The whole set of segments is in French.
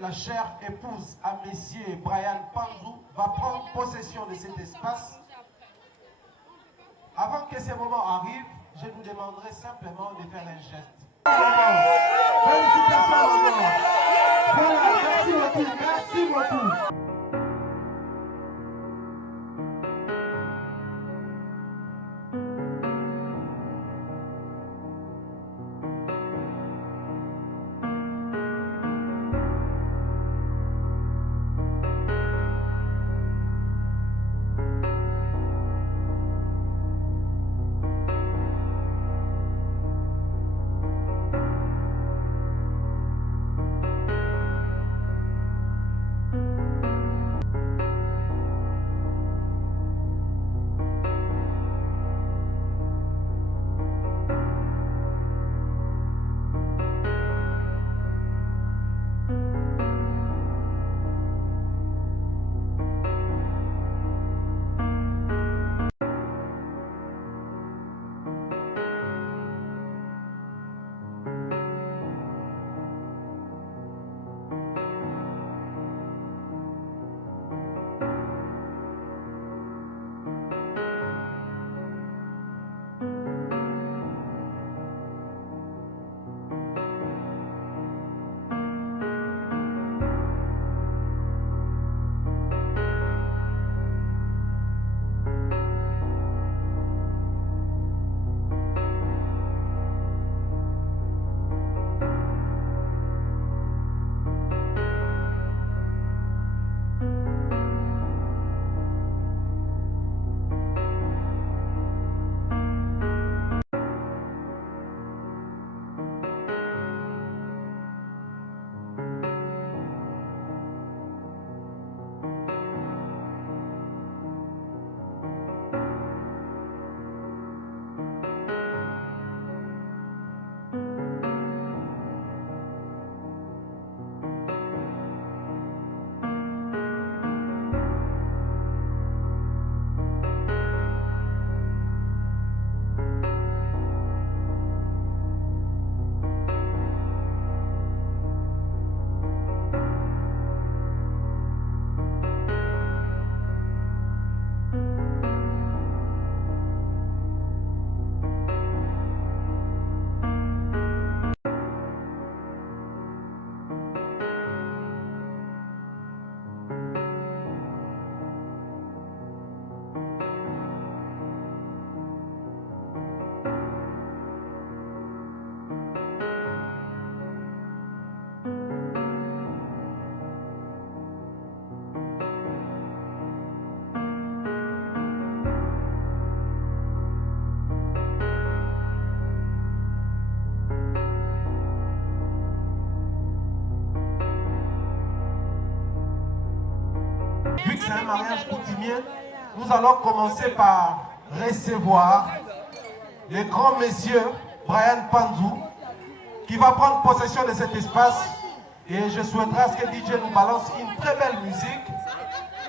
la chère épouse à Messier Brian Panzou va prendre possession de cet espace. Avant que ce moment arrive, je vous demanderai simplement de faire un geste. Félicitations, maman. Voilà, merci beaucoup, merci beaucoup. Vu que c'est un mariage coutumier, nous allons commencer par recevoir le grand monsieur Brian Panzou qui va prendre possession de cet espace et je souhaiterais à ce que DJ nous balance une très belle musique.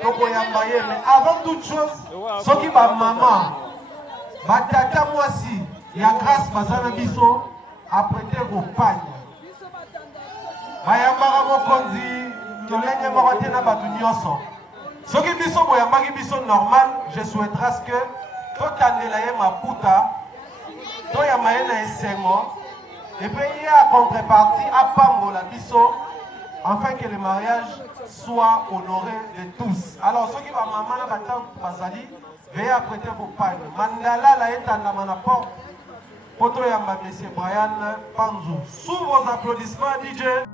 Donc on y a marié, mais avant toute chose, ce qui va maman, batata moi si, il y a grâce Bazana Bisso, apprêtez vos pagnes. Bayambara Mokonzi, Tolenge Morote na batu nyonso. Soki biso boyambaki biso normal, je souhaiterais à ce que tokandela ye maputa, toyamba ye na esengo, et puis il y a contrepartie à pambola biso, afin que le mariage soit honoré de tous. Alors ceux qui va maman na batante bazali, veuillez apprêter vos pagnes. Mandala la etanda na porte, poto yamba monsieur Brian Panzou. Sous vos applaudissements DJ.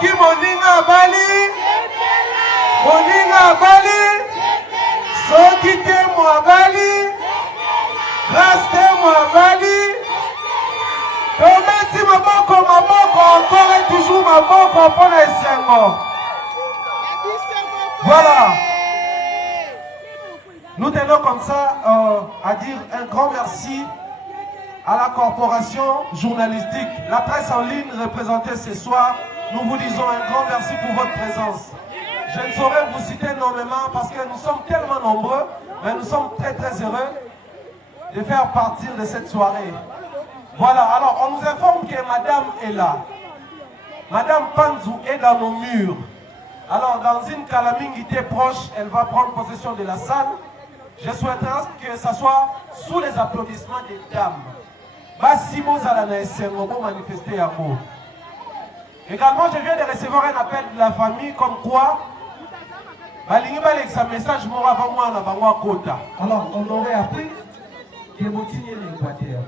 Soki moninga bali, moninga bali, soki te mwabali, grâce te mwabali. Tometi maboko, encore et toujours maboko pour les Sengo. Voilà. Nous tenons comme ça à dire un grand merci à la corporation journalistique, la presse en ligne représentée ce soir. Nous vous disons un grand merci pour votre présence. Je ne saurais vous citer énormément parce que nous sommes tellement nombreux, mais nous sommes très heureux de faire partir de cette soirée. Voilà, alors on nous informe que madame est là. Madame Panzou est dans nos murs. Alors dans une calamité proche, elle va prendre possession de la salle. Je souhaiterais que ça soit sous les applaudissements des dames. Bassimo Zalana Sengo pour manifester amour. Également, je viens de recevoir un appel de la famille comme quoi Balingi Baleksa message mora avant moi na bangwa kota. Alors, on aurait appris que Motini est l'Équateur.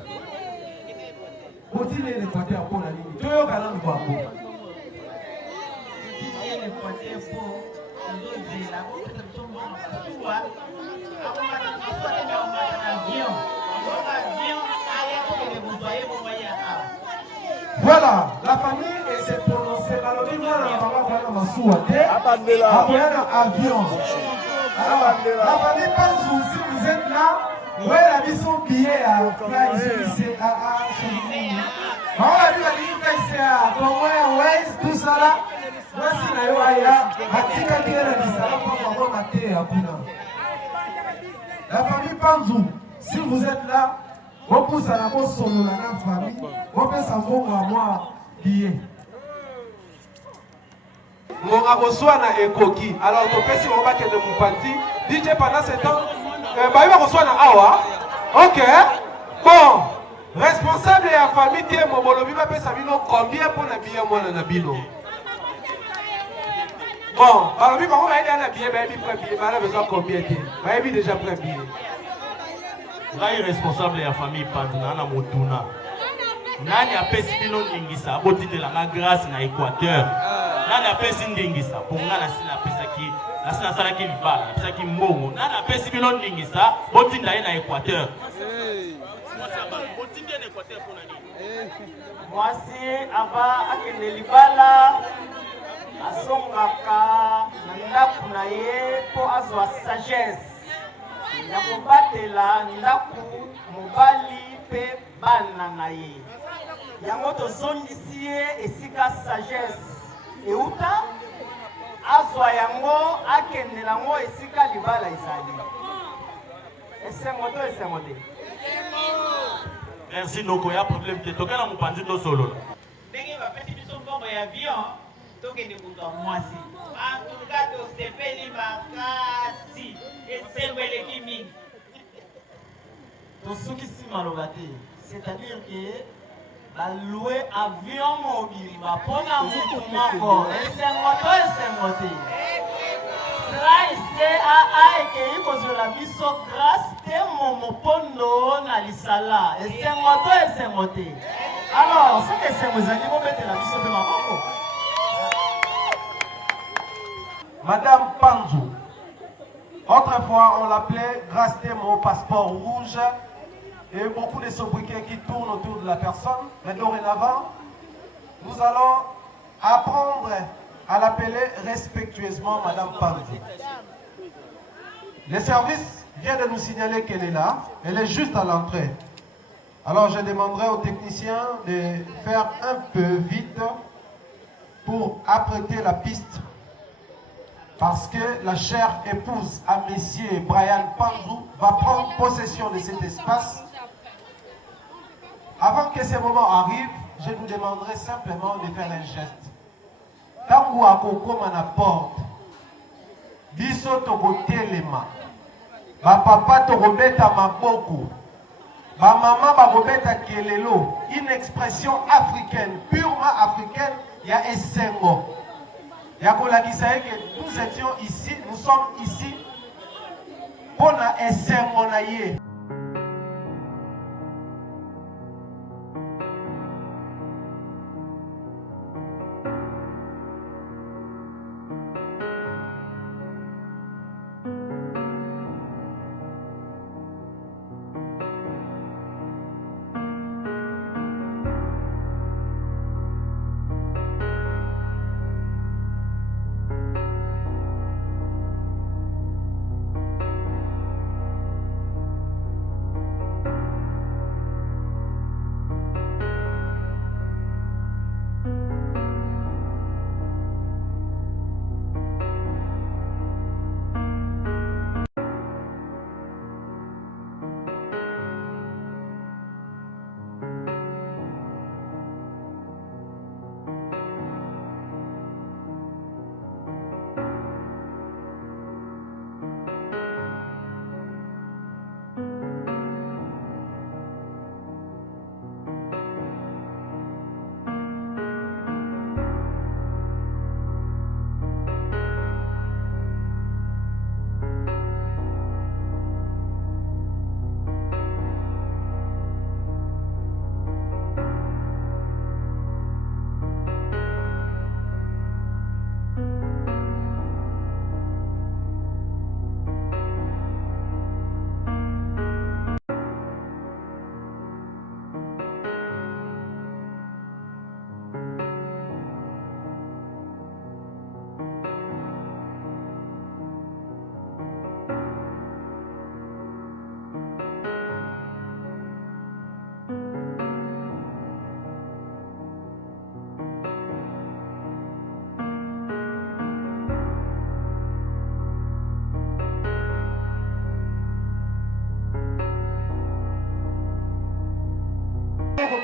Motini est l'Équateur pour la ligne. Tu es au galant de Bambo. Motini est l'Équateur pour voilà, la famille s'est prononcée. Alors, il y a un avion. Alors, la famille pense aussi, vous êtes là. Oui, la vie son billet à fly, on a vu la vie à Congo Airways, tout ça là. Voici la Yoaya, Atika qui est la Bissala pour avoir maté à Puna. La famille Panzou, si vous êtes là, vous poussez à la bosse sur la famille, vous pouvez savoir à moi billet. Mon reçoit na ekoki. Alors, tu peux si on va que de mon parti, DJ pendant ce temps, il va reçoit na awa. Ok. Bon. Responsable de la famille, tu es mon bolobi, va payer combien pour la billet, moi, na bino. Bon, alors, on va aider à la billet, on a besoin combien de temps? On a déjà prêt billet. Là, responsable de la famille, Pandana Motuna. Nani a pesi bino ngingisa, abotite la grâce na Équateur. Nani a pesi ngingisa, pour nga la sina pesa ki, la sina sala ki libala, pesa ki mbongo. Nani a pesi bino ngingisa, botinda na Équateur. Voici ava akende libala asongaka na ndaku na ye po azwa sagesse ya kobatela ndaku mobali pe bana na ye. Yango tozongisi ye esika sagesse euta azwa yango akende nango esika libala ezali. Esengo te. Merci Noko, il y a un problème. Tu es dans mon pandit de solo. Ndenge bapesi biso mbongo ya avion tokende kuka mwasi. En tout cas, tosepeli makasi esengo eleki mingi. Tosukisi maloba te, c'est-à-dire que balouer avion mobile bapona mutu moko esengo te. Ekei kozela biso grâce te momopondo na lisala esengo te. Alors soki esengo ezali bobetela biso mpe maboko. Madame Panzou, autrefois on l'appelait grâce au passeport rouge et beaucoup de sobriquets qui tournent autour de la personne. Mais dorénavant, nous allons apprendre à l'appeler respectueusement Madame Panzou. Le service vient de nous signaler qu'elle est là. Elle est juste à l'entrée. Alors je demanderai aux techniciens de faire un peu vite pour apprêter la piste. Parce que la chère épouse à Messieurs Brian Panzou va prendre possession de cet espace. Avant que ce moment arrive, je vous demanderai simplement de faire un geste. Tangu akokoma na porte, biso tokotelema, ba papa tokobeta maboko, ba maman bakobeta kelelo, une expression africaine, purement africaine, ya esengo. Ya kolakisa que nous étions ici, nous sommes ici pour na esengo na ye.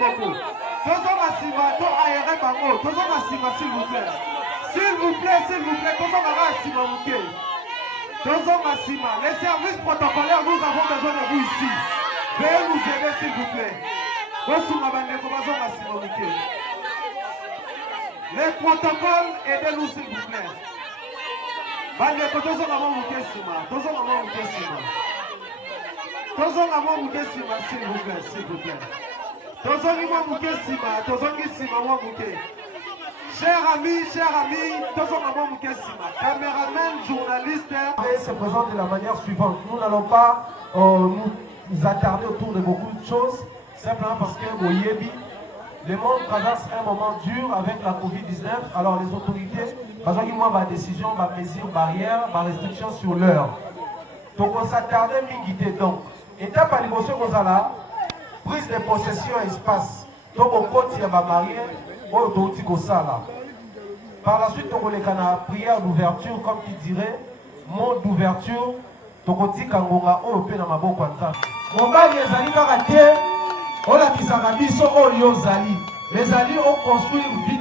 beaucoup. Tozo Massima, to aéré bango, Tozo Massima, s'il vous plaît. S'il vous plaît, Tozo Massima, Mouké. Tozo Massima, les services protocolaires, nous avons besoin de vous ici. Veuillez nous aider, s'il vous plaît. Les protocoles, aidez-nous, s'il vous plaît. Tozo Maman Mouké Sima, Tozo Maman Mouké Sima. Tozo Maman Mouké Sima, s'il vous plaît, s'il vous plaît. Tozo Maman Mouké Sima, Tozo Maman Mouké. Chers amis, Tozo Maman Mouké Sima, caméraman, journaliste. Se présente de la manière suivante. Nous n'allons pas nous attarder autour de beaucoup de choses, simplement parce que le monde traverse un moment dur avec la Covid-19. Alors les autorités, par exemple, ma décision, ma mesure barrière, ma restriction sur l'heure. Donc on s'attardait minguité. Donc, étape à l'émotion qu'on a là, prise de possession espace. Donc on continue à marier, on doit ça là. Par la suite, on a prière d'ouverture, comme qui dirait, mot d'ouverture, on a dit qu'on a open dans ma boque. Mon gars, les amis, on a dit que les alliés ont construit une vie,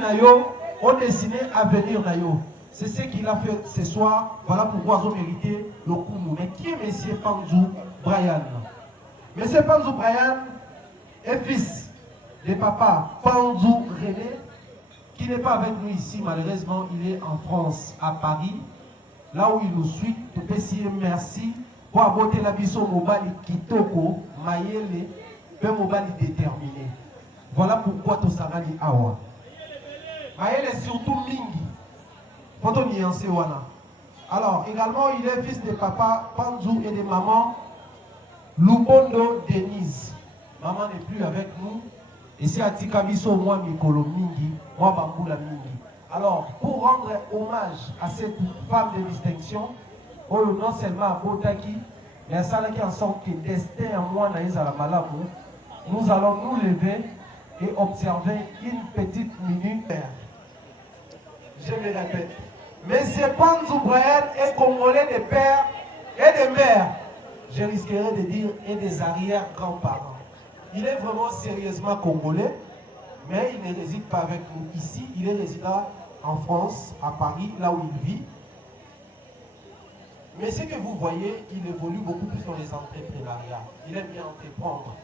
ont dessiné avenir. C'est ce qu'il a fait ce soir. Voilà pourquoi ils ont mérité le coup. Mais qui est M. Panzou Brian? M. Panzou Brian est fils de papa Panzou René, qui n'est pas avec nous ici, malheureusement. Il est en France, à Paris, là où il nous suit. Merci pour aboter la biso mobile Kitoko, Mayele, peu mobile déterminé. Voilà pourquoi tout ça va dire awa. Mayele est surtout Mingi. Faut nuancer wana. Alors, également, il est fils de papa Panzou et de maman Lubondo Denise. Maman n'est plus avec nous. Et c'est à Tikabiso, moi, Mikolo Mingi, moi, Bamboula Mingi. Alors, pour rendre hommage à cette femme de distinction, non seulement à Botaki, mais à celle qui en sorte que destin à moi, nous allons nous lever et observer une petite minute. Je me répète. Monsieur Panzou Brian est congolais de père et de mère. Je risquerais de dire et des arrière-grands-parents. Il est vraiment sérieusement congolais, mais il ne réside pas avec nous ici. Il est résident en France, à Paris, là où il vit. Mais ce que vous voyez, il évolue beaucoup plus dans les entrepreneuriats. Il aime bien entreprendre.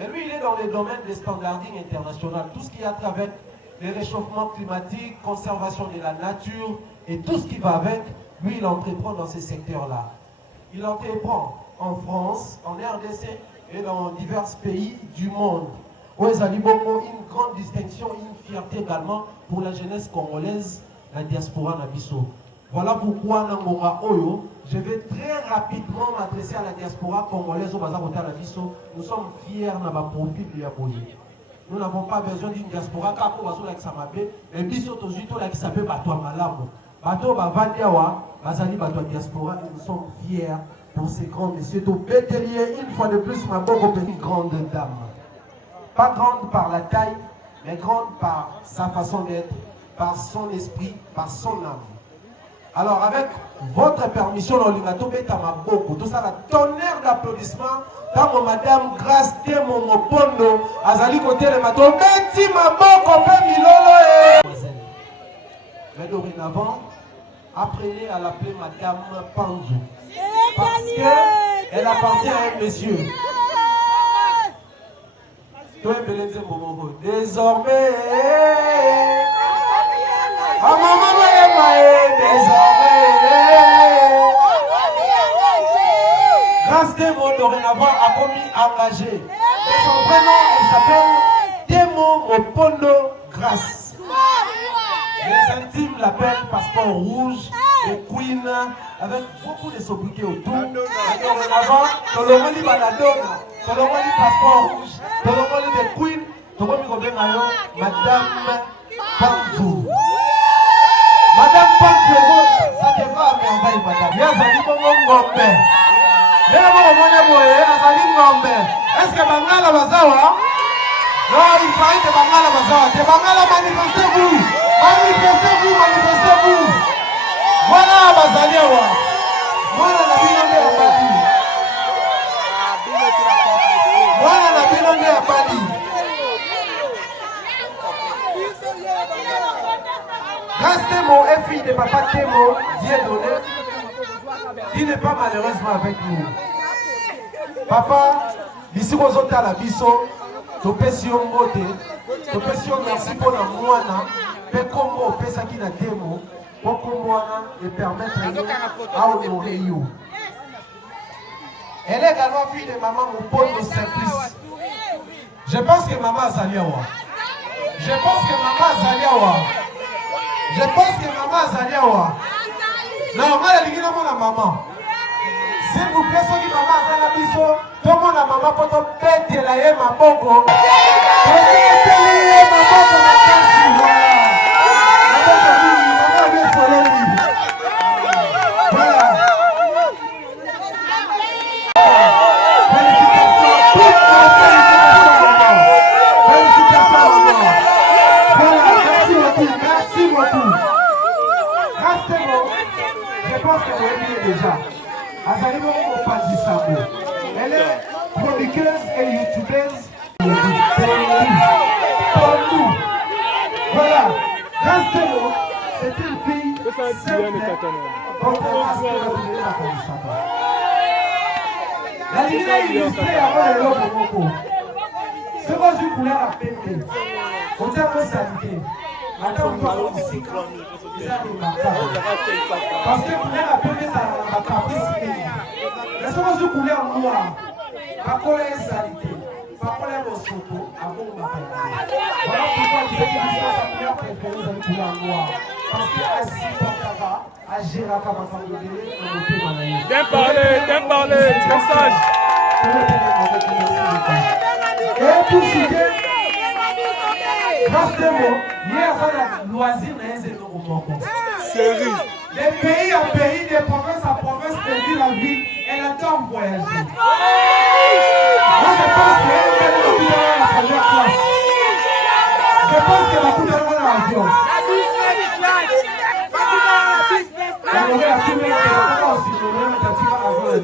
Mais lui, il est dans le domaine des standarding international. Tout ce qui a travers les réchauffements climatiques, conservation de la nature et tout ce qui va avec, lui, il entreprend dans ces secteurs-là. Il entreprend en France, en RDC et dans divers pays du monde. Où ils ont une grande distinction, une fierté également pour la jeunesse congolaise, la diaspora Nabiso. Voilà pourquoi Nangonga Oyo, je vais très rapidement m'adresser à la diaspora congolaise au Bazar Hotel Nabiso. Nous sommes fiers de notre profil de Yaboyi. Nous n'avons pas besoin d'une diaspora car pour Bazar Laksamabe, et Biso Tozuito Laksabe Bato Malabo. Bato Bavandiawa, Bazali Bato Diaspora, et nous sommes fiers pour ces grands messieurs. Donc, Bételier, une fois de plus, ma petite grande dame. Pas grande par la taille, mais grande par sa façon d'être, par son esprit, par son âme. Alors, avec votre permission, l'Oligato Betama Boko, tout ça, la tonnerre d'applaudissements, quand Madame Grâce Temo Mopondo, Azali côté le matin, Betty Maboko, Milolo. Mais dorénavant, apprenez à l'appeler Madame Panzou. Parce qu'elle appartient à un monsieur. Désormais, Grâce Temo dorénavant a commis engagé. Et son vrai nom, elle s'appelle Temo Mopondo Grâce. Les intimes l'appellent passeport rouge et queen avec beaucoup de sobriquets autour. Et dorénavant, Tolomoli Baladona, Tolomoli passeport rouge, Tolomoli de queen, Tolomoli Madame Panzou. Madame Panzou, ça te va à merveille, madame. Yazali Bongo Ngombe. Est-ce que Bangala Bazawa? Non, il paraît que Bangala Bazawa. Que Bangala, manifestez-vous. Manifestez-vous, manifestez-vous. Voilà Bazaliawa. Voilà la binonde à Bali. Voilà la binonde à Bali. qui n'est pas malheureusement avec nous. Papa, ici vous êtes à la biso, tu peux si on vote, tu peux si on merci pour la moana, mais comme on fait ça qui n'a démo, pour qu'on et permettre à honorer you. Elle est également fille de maman Mopondo Simplice. Je pense que maman Zaliawa. Je pense que maman Zaliawa. Je pense que maman Zaliawa. Non, moi je dis non mon maman. S'il vous plaît, ceux qui maman Zaliawa biso, tout le monde a maman pour te péter la yé ma bongo. Elle est chroniqueuse et youtubeuse. Voilà, Rastemo, c'est une fille simple. La ligne est illustrée avant le logo Moko. Ce que je voulais appeler, on tient que ça dit. Attends, on va aussi. Parce que pour appeler ça la caprice. Mais ce que je voulais en noir, pas qu'on ait salité, pas qu'on ait soto, à bon m'appeler. Voilà pourquoi je dis que ça première préférence de couleur en noir. Parce que assis par Kaba, à Géraka, ma femme de délai, on ne peut pas aller. Bien parlé, message. Et pour chuter, grâce de mots, hier, ça a loisir, mais c'est nos romans. Série. Les pays en pays, de province à province, de ville en ville, elle adore voyager. Moi, je pense qu'elle est dans la première classe. Je pense qu'elle va couper dans l'avion. La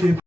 business.